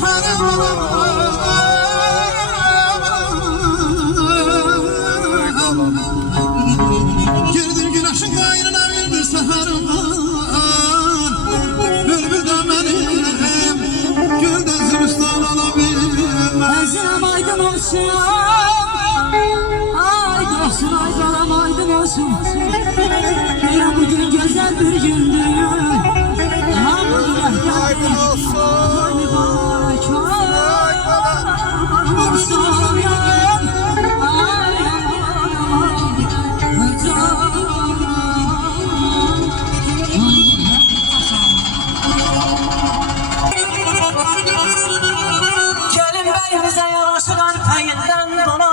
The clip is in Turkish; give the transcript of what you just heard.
saharım girdim güneşin kaynına bir saharım bülbül de benim gülden zülüstan alabilmez Ezinem aydın olsun ay dostum ay balam aydın olsun yine bugün güzel bir gündür aydın olsun Gelin beyimize yaraşıran peyinden dolar